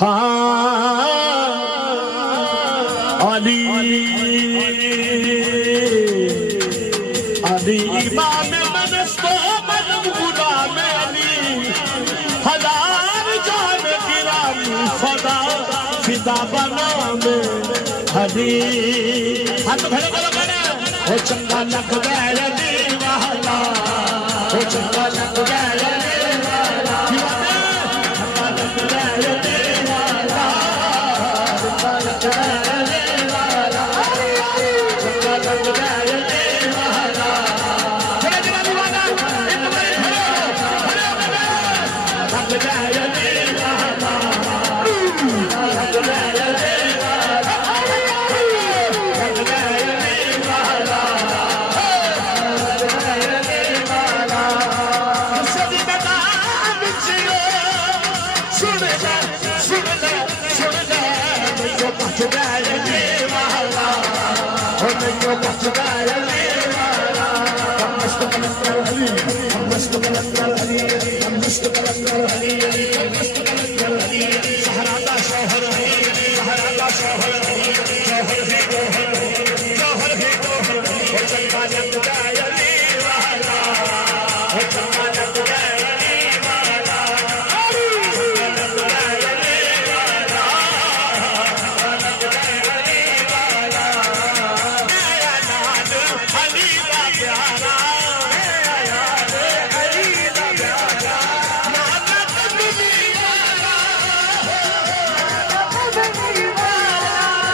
हाँ अली अली इमाम मनस्तो मनम गुलाम अली हजार जान गिरामी फदा फिदा बनाम अली हाथ खड़े करो बने हो चंगा लग गया अली वाला हो चंगा लग गया अली वाला दीवाने चंगा लग गया अली वाला चंगा लग गया अली वाला चंगा लग गया अली वाला चले चला दीवाना एक बार खड़े हो बने लग गया अली वाला लग गया अली वाला लग गया अली वाला सदी बता बिछियो सुन ले सुन ले सुन ले जो पहुंच गया अली वाला हो नहीं पहुंच गया अली वाला हम मस्त कलंदर अली हम मस्त कलंदर अली हम मस्त कलंदर अली हम मस्त कलंदर अली सहरा का शौहर है सहरा का शौहर है जौहर है जौहर जौहर है जौहर हो चंगा लग गया अली वाला हो चंगा लग गया अली वाला चंगा लग गया अली वाला लग गया अली वाला मेरा नाम अली का प्यारा मेरा यार अली का प्यारा नानक दुनिया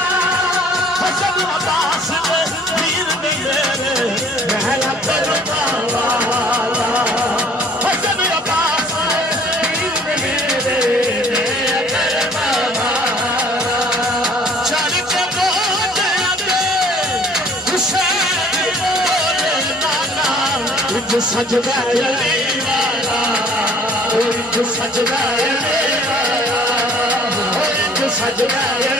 हसन अब्बास ने वीर ने मेरे महला करवा वाला हसन अब्बास ने वीर ने मेरे महला करवा वाला चल के मोटे आते हुसैन बोले नाना इंज सज गया अली वाला इंज सज गया अली वाला इंज सज गया